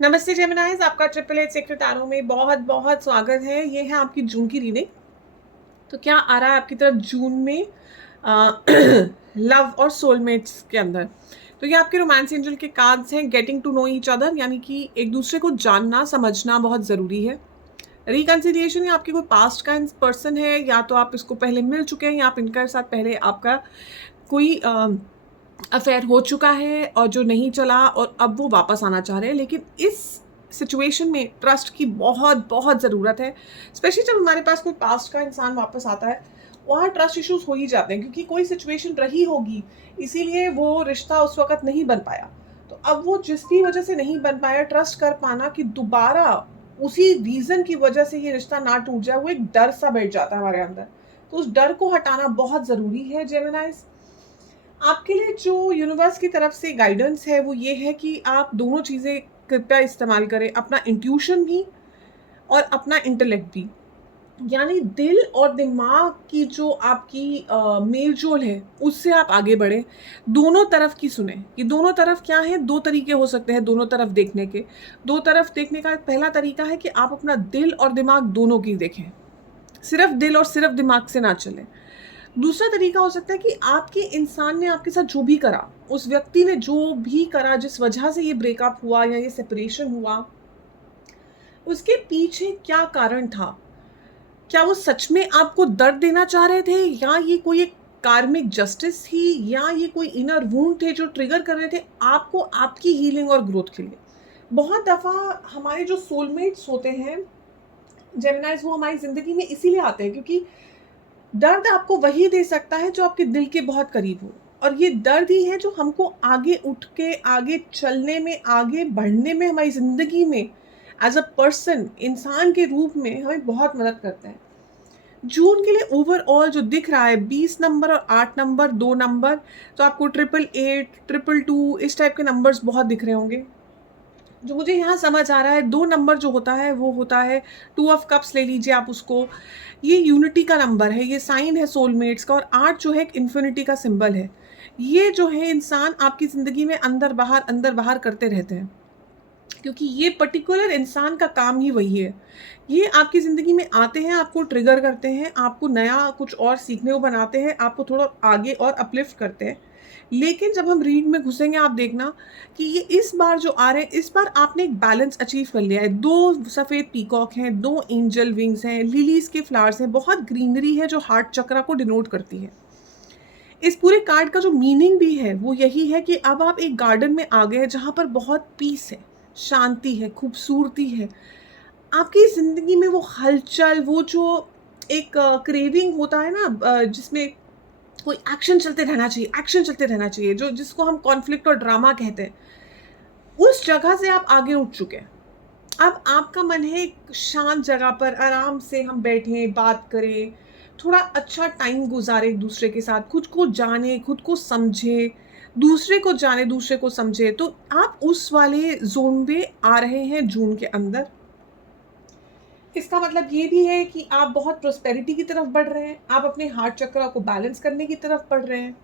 नमस्ते जेमिनाइज, आपका triple eight secret tarot में बहुत बहुत स्वागत है। ये है आपकी जून की रीडिंग। तो क्या आ रहा है आपकी तरफ जून में लव और सोलमेट्स के अंदर? तो ये आपके रोमांस एंजल के कार्ड्स हैं। Getting to know each other, यानी कि एक दूसरे को जानना समझना बहुत ज़रूरी है। रिकन्सिलिएशन, या आपके कोई पास्ट का पर्सन है, या तो आप इसको पहले मिल चुके हैं या आप इनके साथ पहले आपका कोई अफेयर हो चुका है और जो नहीं चला और अब वो वापस आना चाह रहे हैं। लेकिन इस सिचुएशन में ट्रस्ट की बहुत बहुत ज़रूरत है। स्पेशली जब हमारे पास कोई पास्ट का इंसान वापस आता है, वहाँ ट्रस्ट इश्यूज हो ही जाते हैं, क्योंकि कोई सिचुएशन रही होगी, इसीलिए वो रिश्ता उस वक्त नहीं बन पाया। तो अब वो जिस भी वजह से नहीं बन पाया, ट्रस्ट कर पाना कि दोबारा उसी रीज़न की वजह से ये रिश्ता ना टूट जाए, वो एक डर सा बैठ जाता है हमारे अंदर। तो उस डर को हटाना बहुत ज़रूरी है जेमिनाइज। आपके लिए जो यूनिवर्स की तरफ से गाइडेंस है वो ये है कि आप दोनों चीज़ें कृपया इस्तेमाल करें, अपना इंट्यूशन भी और अपना इंटेलेक्ट भी। यानी दिल और दिमाग की जो आपकी मेल जोल है, उससे आप आगे बढ़ें। दोनों तरफ की सुने कि दोनों तरफ क्या है। दो तरीके हो सकते हैं दोनों तरफ देखने के। दो तरफ देखने का पहला तरीका है कि आप अपना दिल और दिमाग दोनों की देखें, सिर्फ दिल और सिर्फ दिमाग से ना चलें। दूसरा तरीका हो सकता है कि आपके इंसान ने आपके साथ जो भी करा, उस व्यक्ति ने जो भी करा, जिस वजह से ये ब्रेकअप हुआ या ये सेपरेशन हुआ, उसके पीछे क्या कारण था। क्या वो सच में आपको दर्द देना चाह रहे थे, या ये कोई एक कार्मिक जस्टिस थी, या ये कोई इनर वुंड थे जो ट्रिगर कर रहे थे आपको आपकी हीलिंग और ग्रोथ के लिए। बहुत दफ़ा हमारे जो सोलमेट्स होते हैं जेमिनाइज, वो हमारी ज़िंदगी में इसीलिए आते हैं क्योंकि दर्द आपको वही दे सकता है जो आपके दिल के बहुत करीब हो। और ये दर्द ही है जो हमको आगे उठ के आगे चलने में, आगे बढ़ने में, हमारी ज़िंदगी में एज अ पर्सन, इंसान के रूप में हमें बहुत मदद करता है। जून के लिए ओवरऑल जो दिख रहा है 20 नंबर और 8 नंबर, 2 नंबर, तो आपको 888, 222 इस टाइप के नंबर्स बहुत दिख रहे होंगे। जो मुझे यहाँ समझ आ रहा है, 2 नंबर जो होता है वो होता है 2 ऑफ कप्स, ले लीजिए आप उसको। ये यूनिटी का नंबर है, ये साइन है सोलमेट्स का। और 8 जो है एक इन्फिनिटी का सिंबल है। ये जो है इंसान आपकी ज़िंदगी में अंदर बाहर करते रहते हैं, क्योंकि ये पर्टिकुलर इंसान का काम ही वही है। ये आपकी ज़िंदगी में आते हैं, आपको ट्रिगर करते हैं, आपको नया कुछ और सीखने को बनाते हैं, आपको थोड़ा आगे और अपलिफ्ट करते हैं। लेकिन जब हम रीड में घुसेंगे, आप देखना कि ये इस बार जो आ रहे हैं, इस बार आपने एक बैलेंस अचीव कर लिया है। 2 सफ़ेद पीकॉक हैं, 2 एंजल विंग्स हैं, लिलीज़ के फ्लावर्स हैं, बहुत ग्रीनरी है जो हार्ट चक्र को डिनोट करती है। इस पूरे कार्ड का जो मीनिंग भी है वो यही है कि अब आप एक गार्डन में आ गए हैं जहाँ पर बहुत पीस है, शांति है, खूबसूरती है। आपकी ज़िंदगी में वो हलचल, वो जो एक क्रेविंग होता है ना, जिसमें कोई एक्शन चलते रहना चाहिए, एक्शन चलते रहना चाहिए, जो जिसको हम कॉन्फ्लिक्ट और ड्रामा कहते हैं, उस जगह से आप आगे उठ चुके हैं। अब आपका मन है एक शांत जगह पर आराम से हम बैठें, बात करें, थोड़ा अच्छा टाइम गुज़ारें एक दूसरे के साथ, खुद को जानें, खुद को समझें, दूसरे को जानें, दूसरे को समझें। तो आप उस वाले ज़ोन में आ रहे हैं जून के अंदर। इसका मतलब ये भी है कि आप बहुत प्रॉस्पेरिटी की तरफ बढ़ रहे हैं, आप अपने हार्ट चक्र को बैलेंस करने की तरफ बढ़ रहे हैं।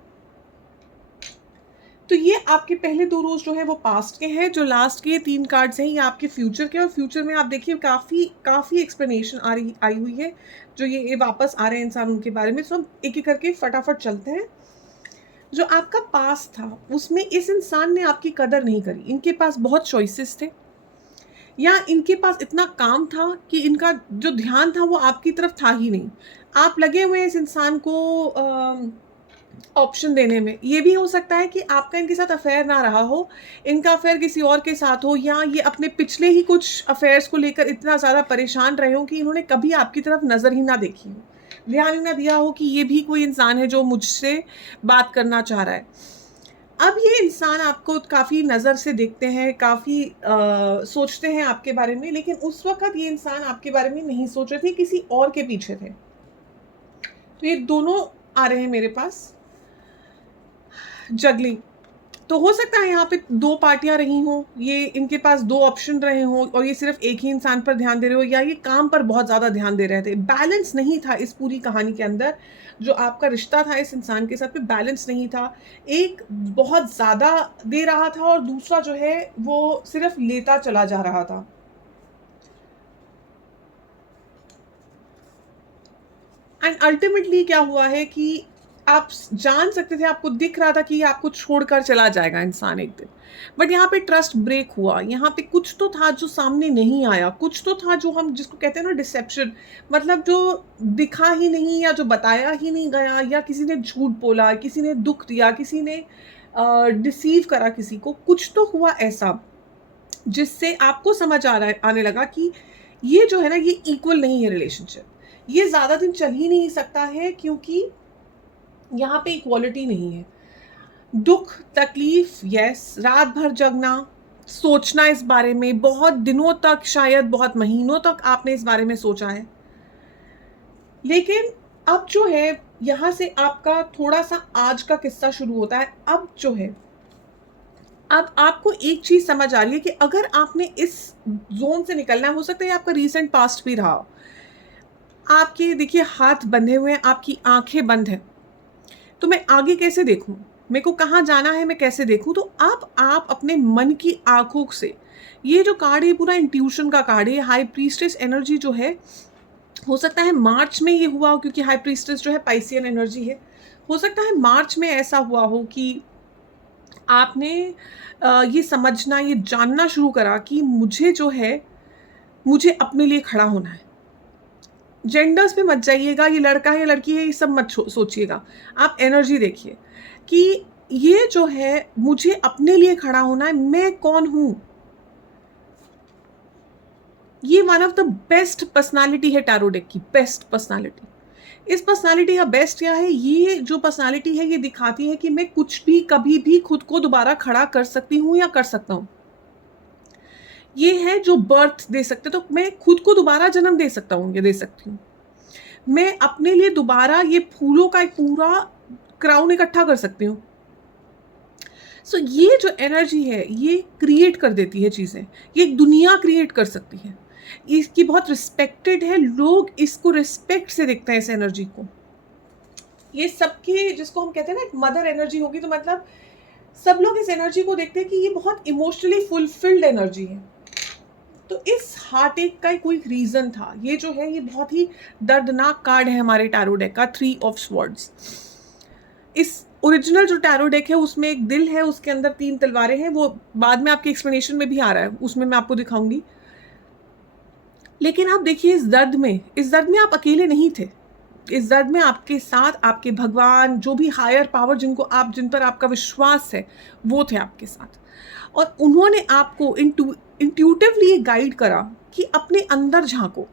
तो ये आपके पहले 2 रोज़ जो हैं वो पास्ट के हैं, जो लास्ट के 3 कार्ड्स हैं ये आपके फ्यूचर के। और फ्यूचर में आप देखिए काफ़ी एक्सप्लेनेशन आई हुई है, जो ये वापस आ रहे हैं इंसान उनके बारे में। सो हम एक-एक करके फटाफट चलते हैं। जो आपका पास्ट था, उसमें इस इंसान ने आपकी कदर नहीं करी। इनके पास बहुत चॉइसेस थे, या इनके पास इतना काम था कि इनका जो ध्यान था वो आपकी तरफ था ही नहीं। आप लगे हुए हैं इस इंसान को ऑप्शन देने में। ये भी हो सकता है कि आपका इनके साथ अफ़ेयर ना रहा हो, इनका अफ़ेयर किसी और के साथ हो, या ये अपने पिछले ही कुछ अफ़ेयर्स को लेकर इतना ज़्यादा परेशान रहे हों कि इन्होंने कभी आपकी तरफ नज़र ही ना देखी हो। ध्यान ही ना दिया हो कि ये भी कोई इंसान है जो मुझसे बात करना चाह रहा है। अब ये इंसान आपको काफ़ी नज़र से देखते हैं, काफ़ी सोचते हैं आपके बारे में, लेकिन उस वक़्त ये इंसान आपके बारे में नहीं सोच रहे थे, किसी और के पीछे थे। तो ये दोनों आ रहे हैं मेरे पास। जगलिंग, तो हो सकता है यहाँ पे 2 पार्टियाँ रही हों, ये इनके पास 2 ऑप्शन रहे हों और ये सिर्फ़ एक ही इंसान पर ध्यान दे रहे हो या ये काम पर बहुत ज़्यादा ध्यान दे रहे थे। बैलेंस नहीं था इस पूरी कहानी के अंदर, जो आपका रिश्ता था इस इंसान के साथ में बैलेंस नहीं था। एक बहुत ज़्यादा दे रहा था और दूसरा जो है वो सिर्फ़ लेता चला जा रहा था। एंड अल्टीमेटली क्या हुआ है कि आप जान सकते थे, आपको दिख रहा था कि ये आपको छोड़कर चला जाएगा इंसान एक दिन, बट यहाँ पे ट्रस्ट ब्रेक हुआ। यहाँ पे कुछ तो था जो सामने नहीं आया, कुछ तो था जो हम जिसको कहते हैं ना डिसेप्शन, मतलब जो दिखा ही नहीं या जो बताया ही नहीं गया या किसी ने झूठ बोला, किसी ने दुख दिया, किसी ने डिसीव करा किसी को, कुछ तो हुआ ऐसा जिससे आपको समझ आ रहा है आने लगा कि ये जो है ना ये इक्वल नहीं है रिलेशनशिप, ये ज़्यादा दिन चल ही नहीं सकता है क्योंकि यहाँ पे इक्वालिटी नहीं है। दुःख, तकलीफ़ यस, रात भर जगना, सोचना इस बारे में, बहुत दिनों तक शायद बहुत महीनों तक आपने इस बारे में सोचा है। लेकिन अब जो है यहाँ से आपका थोड़ा-सा आज का किस्सा शुरू होता है। अब जो है, अब आपको एक चीज़ समझ आ रही है कि अगर आपने इस ज़ोन से निकलना है, हो सकता है ये आपका रीसेंट पास्ट भी रहा हो। आपके देखिए हाथ बंधे हुए हैं, आपकी आँखें बंद हैं। तो मैं आगे कैसे देखूँ? मेरे को कहाँ जाना है, मैं कैसे देखूँ? तो अब आप अपने मन की आँखों से, ये जो कार्ड है, ये पूरा इंट्यूशन का कार्ड है। हाई प्रीस्टेस एनर्जी जो है, हो सकता है मार्च में ये हुआ हो क्योंकि हाई प्रीस्टेस जो है पाइसियन एनर्जी है। हो सकता है मार्च में ऐसा हुआ हो कि आपने ये समझना, ये जानना शुरू करा कि मुझे जो है, मुझे अपने लिए खड़ा होना है। जेंडर्स पे मत जाइएगा, ये लड़का है या लड़की है, ये सब मत सोचिएगा। आप एनर्जी देखिए कि ये जो है मुझे अपने लिए खड़ा होना है, मैं कौन हूँ? ये one of the best personality है टैरो डेक की, बेस्ट पर्सनैलिटी। इस पर्सनैलिटी का बेस्ट क्या है? ये जो पर्सनैलिटी है ये दिखाती है कि मैं कुछ भी, कभी भी खुद को दोबारा खड़ा कर सकती हूँ या कर सकता हूँ। ये है जो बर्थ दे सकते, तो मैं खुद को दोबारा जन्म दे सकता हूँ, ये दे सकती हूँ। मैं अपने लिए दोबारा ये फूलों का एक पूरा क्राउन इकट्ठा कर सकती हूँ। सो ये जो एनर्जी है ये क्रिएट कर देती है चीज़ें, ये एक दुनिया क्रिएट कर सकती है। इसकी बहुत रिस्पेक्टेड है, लोग इसको रिस्पेक्ट से देखते हैं इस एनर्जी को। ये सबके, जिसको हम कहते हैं ना एक मदर एनर्जी होगी, तो मतलब सब लोग इस एनर्जी को देखते हैं कि ये बहुत इमोशनली फुलफिल्ड एनर्जी है। तो इस हार्ट एक का कोई रीज़न था। ये जो है ये बहुत ही दर्दनाक कार्ड है हमारे टैरो डेक का, 3 ऑफ स्वॉर्ड्स। इस ओरिजिनल जो टैरो डेक है उसमें एक दिल है, उसके अंदर 3 तलवारें हैं, वो बाद में आपके एक्सप्लेनेशन में भी आ रहा है, उसमें मैं आपको दिखाऊँगी। लेकिन आप देखिए इस दर्द में आप अकेले नहीं थे। इस दर्द में आपके साथ आपके भगवान, जो भी हायर पावर जिन पर आपका विश्वास है, वो थे आपके साथ। और उन्होंने आपको इंट्यूटिवली गाइड करा कि अपने अंदर झाँको,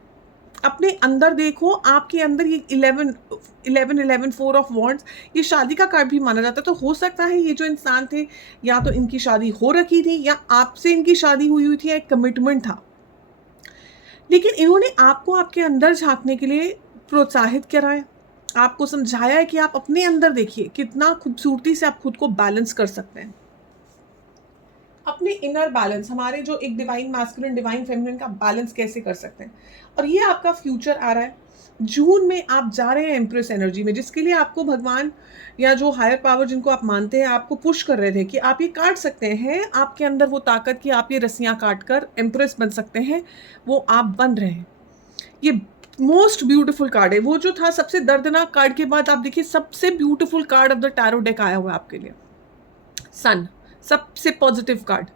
अपने अंदर देखो। आपके अंदर ये 11 4 ऑफ वॉन्ड्स, ये शादी का कार्ड भी माना जाता है। तो हो सकता है ये जो इंसान थे, या तो इनकी शादी हो रखी थी या आपसे इनकी शादी हुई थी, या एक कमिटमेंट था। लेकिन इन्होंने आपको आपके अंदर झाँकने के लिए प्रोत्साहित करा है, आपको समझाया है कि आप अपने अंदर देखिए कितना खूबसूरती से आप खुद को बैलेंस कर सकते हैं। अपने इनर बैलेंस, हमारे जो एक डिवाइन मैस्कुलिन, डिवाइन फेमिनिन का बैलेंस कैसे कर सकते हैं। और ये आपका फ्यूचर आ रहा है। जून में आप जा रहे हैं एम्प्रेस एनर्जी में, जिसके लिए आपको भगवान या जो हायर पावर जिनको आप मानते हैं, आपको पुश कर रहे थे कि आप ये काट सकते हैं। आपके अंदर वो ताकत कि आप ये रस्सियाँ काट कर एम्प्रेस बन सकते हैं, वो आप बन रहे हैं। ये मोस्ट ब्यूटीफुल कार्ड है। वो जो था सबसे दर्दनाक कार्ड के बाद, आप देखिए सबसे beautiful card of the tarot deck आया हुआ है आपके लिए, सन। सबसे पॉजिटिव कार्ड।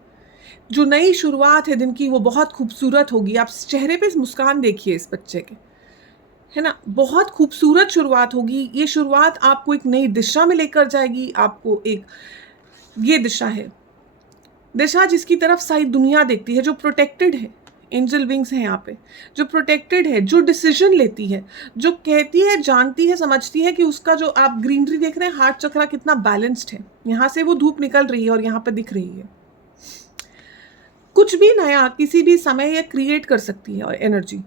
जो नई शुरुआत है दिन की, वो बहुत खूबसूरत होगी। आप चेहरे पे मुस्कान देखिए इस बच्चे के, है ना, बहुत खूबसूरत शुरुआत होगी। ये शुरुआत आपको एक नई दिशा में लेकर जाएगी। आपको एक, ये दिशा है, दिशा जिसकी तरफ सारी दुनिया देखती है, जो प्रोटेक्टेड है। एंजल विंग्स हैं यहाँ पे, जो प्रोटेक्टेड है, जो डिसीजन लेती है, जो कहती है, जानती है, समझती है कि उसका जो आप ग्रीनरी देख रहे हैं, हार्ट चक्रा कितना बैलेंस्ड है। यहाँ से वो धूप निकल रही है और यहाँ पे दिख रही है। कुछ भी नया किसी भी समय ये क्रिएट कर सकती है और एनर्जी।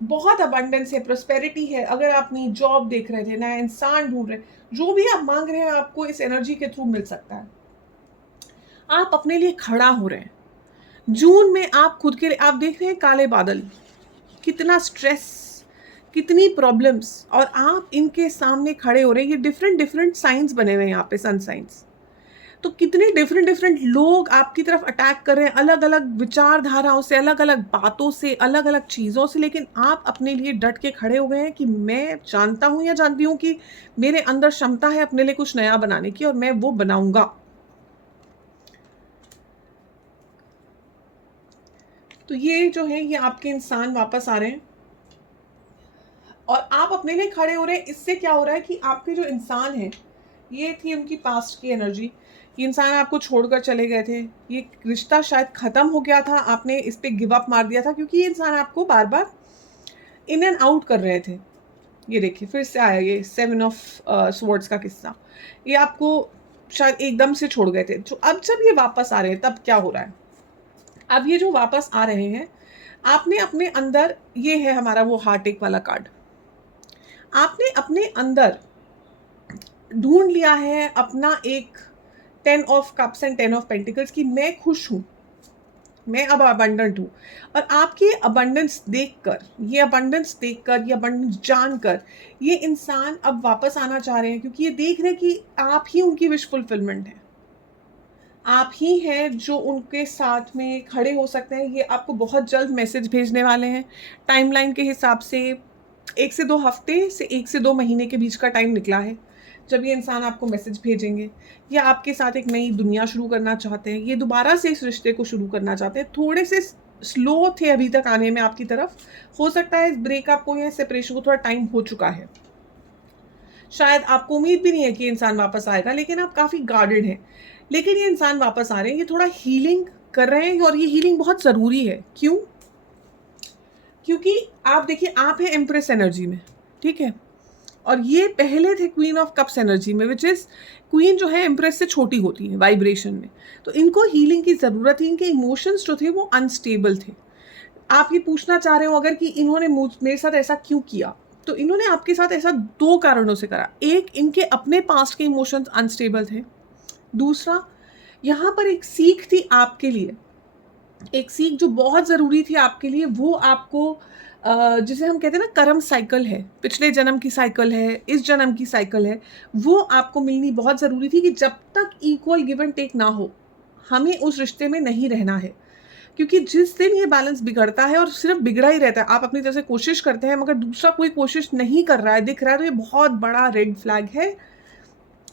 बहुत अबंडेंस है, प्रोस्पेरिटी है। अगर आप नई जॉब देख रहे थे, नया इंसान ढूंढ रहे, जो भी आप मांग रहे हैं आपको इस एनर्जी के थ्रू मिल सकता है। आप अपने लिए खड़ा हो रहे हैं। जून में आप खुद के लिए, आप देख रहे हैं काले बादल, कितना स्ट्रेस, कितनी प्रॉब्लम्स, और आप इनके सामने खड़े हो रहे हैं। ये डिफरेंट डिफरेंट साइंस बने हुए हैं यहाँ पे, सन साइंस। तो कितने डिफरेंट डिफरेंट लोग आपकी तरफ अटैक कर रहे हैं, अलग अलग विचारधाराओं से, अलग अलग बातों से, अलग अलग चीज़ों से, लेकिन आप अपने लिए डट के खड़े हो गए हैं कि मैं जानता हूँ या जानती हूँ कि मेरे अंदर क्षमता है अपने लिए कुछ नया बनाने की, और मैं वो बनाऊंगा। तो ये जो है, ये आपके इंसान वापस आ रहे हैं और आप अपने लिए खड़े हो रहे हैं। इससे क्या हो रहा है कि आपके जो इंसान हैं, ये थी उनकी पास्ट की एनर्जी। ये इंसान आपको छोड़कर चले गए थे, ये रिश्ता शायद ख़त्म हो गया था, आपने इस पे गिव अप मार दिया था, क्योंकि ये इंसान आपको बार बार इन एंड आउट कर रहे थे। ये देखिए फिर से आया ये 7 ऑफ स्वॉर्ड्स का किस्सा। ये आपको शायद एकदम से छोड़ गए थे। तो अब जब ये वापस आ रहे हैं, तब क्या हो रहा है? अब ये जो वापस आ रहे हैं, आपने अपने अंदर, ये है हमारा वो हार्ट एक वाला कार्ड, आपने अपने अंदर ढूंढ लिया है अपना एक 10 of cups and 10 of pentacles की मैं खुश हूँ, मैं अब अबंडेंट हूँ। और आपकी अबंडेंस देखकर, ये अबंडेंस देखकर, ये अबंडेंस जानकर, ये इंसान अब वापस आना चाह रहे हैं, क्योंकि ये देख रहे हैं कि आप ही उनकी विश फुलफिलमेंट है, आप ही हैं जो उनके साथ में खड़े हो सकते हैं। ये आपको बहुत जल्द मैसेज भेजने वाले हैं। टाइमलाइन के हिसाब से 1 से 2 हफ्ते से 1 से 2 महीने के बीच का टाइम निकला है, जब ये इंसान आपको मैसेज भेजेंगे, या आपके साथ एक नई दुनिया शुरू करना चाहते हैं, ये दोबारा से इस रिश्ते को शुरू करना चाहते हैं। थोड़े से स्लो थे अभी तक आने में आपकी तरफ, हो सकता है इस ब्रेकअप को या सेपरेशन को थोड़ा टाइम हो चुका है। शायद आपको उम्मीद भी नहीं है कि ये इंसान वापस आएगा, लेकिन आप काफ़ी गार्डेड हैं। लेकिन ये इंसान वापस आ रहे हैं, ये थोड़ा हीलिंग कर रहे हैं, और ये हीलिंग बहुत ज़रूरी है। क्यों? क्योंकि आप देखिए, आप हैं एम्प्रेस एनर्जी में, ठीक है, और ये पहले थे क्वीन ऑफ कप्स एनर्जी में, विच इज़ क्वीन जो है एम्प्रेस से छोटी होती है वाइब्रेशन में। तो इनको हीलिंग की ज़रूरत थी। इनके इमोशंस जो थे वो अनस्टेबल थे। आप ये पूछना चाह रहे हो अगर कि इन्होंने मेरे साथ ऐसा क्यों किया, तो इन्होंने आपके साथ ऐसा 2 कारणों से करा। एक, इनके अपने पास्ट के इमोशंस अनस्टेबल थे। दूसरा, यहाँ पर एक सीख थी आपके लिए, एक सीख जो बहुत ज़रूरी थी आपके लिए, वो आपको जिसे हम कहते हैं ना कर्म साइकिल है, पिछले जन्म की साइकिल है, इस जन्म की साइकिल है, वो आपको मिलनी बहुत ज़रूरी थी कि जब तक इक्वल गिव एंड टेक ना हो, हमें उस रिश्ते में नहीं रहना है। क्योंकि जिस दिन ये बैलेंस बिगड़ता है, और सिर्फ बिगड़ा ही रहता है, आप अपनी तरफ से कोशिश करते हैं मगर दूसरा कोई कोशिश नहीं कर रहा है, दिख रहा है, तो ये बहुत बड़ा रेड फ्लैग है।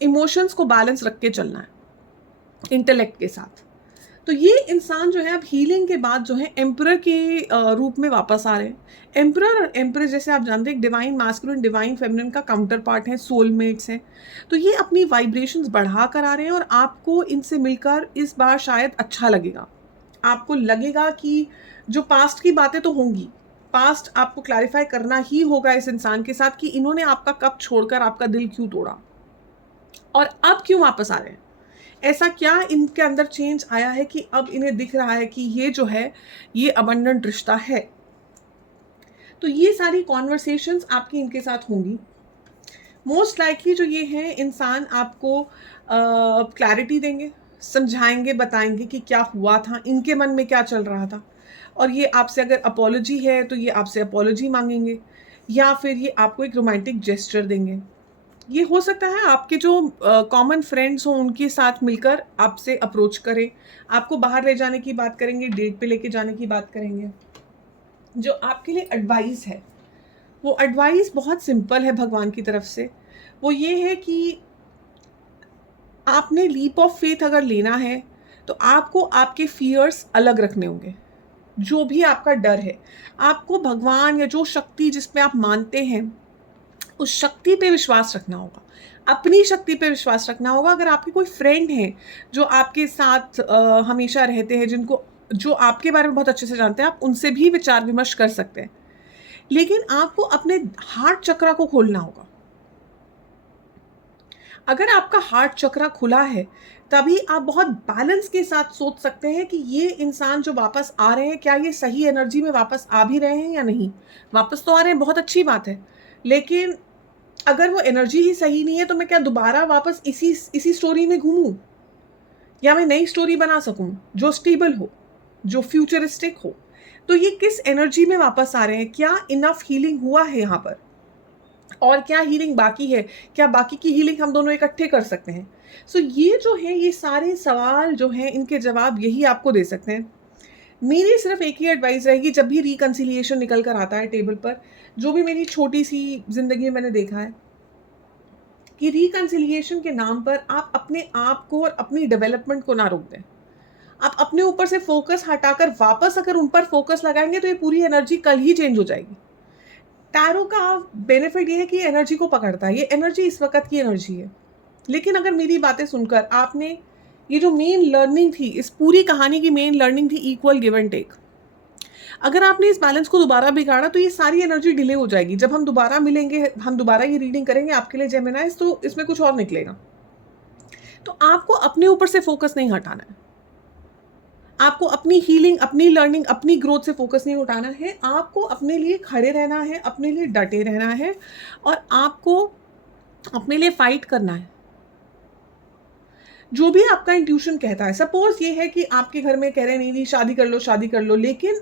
इमोशंस को बैलेंस रख के चलना है इंटेलेक्ट के साथ। तो ये इंसान जो है अब हीलिंग के बाद जो है एम्परर के रूप में वापस आ रहे हैं। एम्परर और एम्प्रेस, जैसे आप जानते हैं, डिवाइन मास्कुलिन डिवाइन फेमिनिन का काउंटर पार्ट है, सोलमेट्स हैं। तो ये अपनी वाइब्रेशंस बढ़ा कर आ रहे हैं, और आपको इनसे मिलकर इस बार शायद अच्छा लगेगा। आपको लगेगा कि जो पास्ट की बातें तो होंगी, पास्ट आपको क्लैरिफाई करना ही होगा इस इंसान के साथ कि इन्होंने आपका कब छोड़कर आपका दिल क्यों तोड़ा, और अब क्यों वापस आ रहे हैं। ऐसा क्या इनके अंदर चेंज आया है कि अब इन्हें दिख रहा है कि ये जो है, ये अबंडेंट रिश्ता है। तो ये सारी कॉन्वर्सेशंस आपकी इनके साथ होंगी। मोस्ट लाइकली जो ये हैं, इंसान आपको क्लैरिटी देंगे, समझाएंगे, बताएंगे कि क्या हुआ था, इनके मन में क्या चल रहा था। और ये आपसे अगर अपॉलॉजी है तो ये आपसे अपॉलॉजी मांगेंगे, या फिर ये आपको एक रोमांटिक जेस्चर देंगे। ये हो सकता है आपके जो कॉमन फ्रेंड्स हों उनके साथ मिलकर आपसे अप्रोच करें, आपको बाहर ले जाने की बात करेंगे, डेट पे लेके जाने की बात करेंगे। जो आपके लिए एडवाइस है, वो एडवाइस बहुत सिंपल है भगवान की तरफ से। वो ये है कि आपने लीप ऑफ फेथ अगर लेना है, तो आपको आपके फियर्स अलग रखने होंगे। जो भी आपका डर है, आपको भगवान या जो शक्ति जिसमें आप मानते हैं, उस शक्ति पे विश्वास रखना होगा, अपनी शक्ति पे विश्वास रखना होगा। अगर आपके कोई फ्रेंड हैं जो आपके साथ हमेशा रहते हैं, जो आपके बारे में बहुत अच्छे से जानते हैं, आप उनसे भी विचार विमर्श कर सकते हैं, लेकिन आपको अपने हार्ट चक्रा को खोलना होगा। अगर आपका हार्ट चक्रा खुला है, तभी आप बहुत बैलेंस के साथ सोच सकते हैं कि ये इंसान जो वापस आ रहे हैं, क्या ये सही एनर्जी में वापस आ भी रहे हैं या नहीं? वापस तो आ रहे हैं, बहुत अच्छी बात है। लेकिन अगर वो एनर्जी ही सही नहीं है, तो मैं क्या दोबारा वापस इसी इसी स्टोरी में घूमूँ? या मैं नई स्टोरी बना सकूँ, जो स्टेबल हो, जो फ्यूचरिस्टिक हो? तो ये किस एनर्जी में वापस आ रहे हैं? क्या इनफ हीलिंग हुआ है यहाँ पर? और क्या हीलिंग बाकी है? क्या बाकी की हीलिंग हम दोनों इकट्ठे कर सकते हैं? सो ये जो है, ये सारे सवाल जो हैं, इनके जवाब यही आपको दे सकते हैं। मेरी सिर्फ़ एक ही एडवाइस रहेगी, जब भी रिकन्सिलिएशन निकल कर आता है टेबल पर, जो भी मेरी छोटी-सी ज़िंदगी में मैंने देखा है, कि रिकन्सिलिएशन के नाम पर आप अपने आप को और अपनी डेवलपमेंट को ना रोक दें। आप अपने ऊपर से फ़ोकस हटाकर वापस अगर उन पर फ़ोकस लगाएँगे, तो ये पूरी एनर्जी कल ही चेंज हो जाएगी। टैरो का बेनिफिट ये है कि ये एनर्जी को पकड़ता है, ये एनर्जी इस वक़्त की एनर्जी है। लेकिन अगर मेरी बातें सुनकर आपने ये जो मेन लर्निंग थी, इस पूरी कहानी की मेन लर्निंग थी इक्वल गिव एंड टेक। अगर आपने इस बैलेंस को दोबारा बिगाड़ा, तो ये सारी एनर्जी डिले हो जाएगी। जब हम दोबारा मिलेंगे, हम दोबारा ये रीडिंग करेंगे आपके लिए जेमिनाइज़, तो इसमें कुछ और निकलेगा। तो आपको अपने ऊपर से फ़ोकस नहीं हटाना है। आपको अपनी हीलिंग, अपनी लर्निंग, अपनी ग्रोथ से फ़ोकस नहीं उठाना है। आपको अपने लिए खड़े रहना है, अपने लिए डटे रहना है और आपको अपने लिए फ़ाइट करना है। जो भी आपका इंट्यूशन कहता है, सपोज़ ये है कि आपके घर में कह रहे हैं नहीं-नहीं शादी कर लो, लेकिन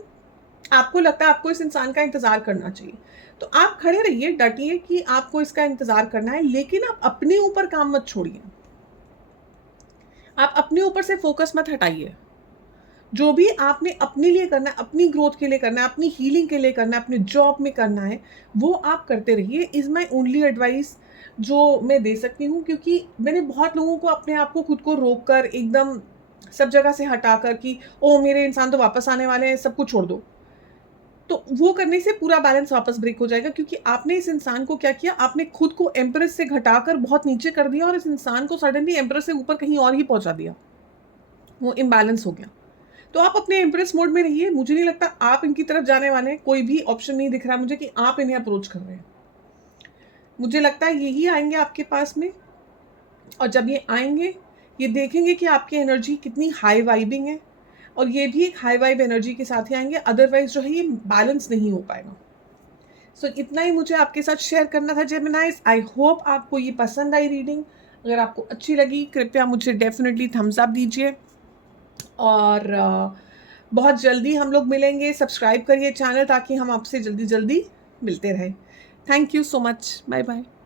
आपको लगता है आपको इस इंसान का इंतज़ार करना चाहिए। तो आप खड़े रहिए, डटिए कि आपको इसका इंतज़ार करना है, लेकिन आप अपने ऊपर काम मत छोड़िए। आप अपने ऊपर से फ़ोकस मत हटाइए। जो भी आपने अपने लिए करना है, अपनी ग्रोथ के लिए करना है, अपनी हीलिंग के लिए करना है, अपने जॉब में करना है, वो आप करते रहिए। इज़ माई ओनली एडवाइस जो मैं दे सकती हूँ, क्योंकि मैंने बहुत लोगों को अपने आप को खुद को रोक कर एकदम सब जगह से हटाकर कि ओह! मेरे इंसान तो वापस आने वाले हैं, सब कुछ छोड़ दो। तो वो करने से पूरा बैलेंस वापस ब्रेक हो जाएगा, क्योंकि आपने इस इंसान को क्या किया, आपने खुद को एम्प्रेस से घटाकर बहुत नीचे कर दिया और इस इंसान को सडनली एम्प्रेस से ऊपर कहीं और ही पहुँचा दिया। वो इम्बैलेंस हो गया। तो आप अपने इम्प्रेस मोड में रहिए, मुझे नहीं लगता आप इनकी तरफ जाने वाले हैं, कोई भी ऑप्शन नहीं दिख रहा है मुझे कि आप इन्हें अप्रोच कर रहे हैं। मुझे लगता है यही आएँगे आपके पास में, और जब ये आएँगे, ये देखेंगे कि आपकी एनर्जी कितनी हाई वाइबिंग है, और ये भी एक हाई वाइब एनर्जी के साथ ही आएँगे, अदरवाइज़ जो है ये बैलेंस नहीं हो पाएगा। सो इतना ही मुझे आपके साथ शेयर करना था जेमिनाइज़। आई होप आपको ये पसंद आई रीडिंग। अगर आपको अच्छी लगी, कृपया मुझे डेफ़िनिटली थम्स अप दीजिए, और बहुत जल्दी हम लोग मिलेंगे। सब्सक्राइब करिए चैनल, ताकि हम आपसे जल्दी-जल्दी मिलते रहें। Thank you so much. Bye bye.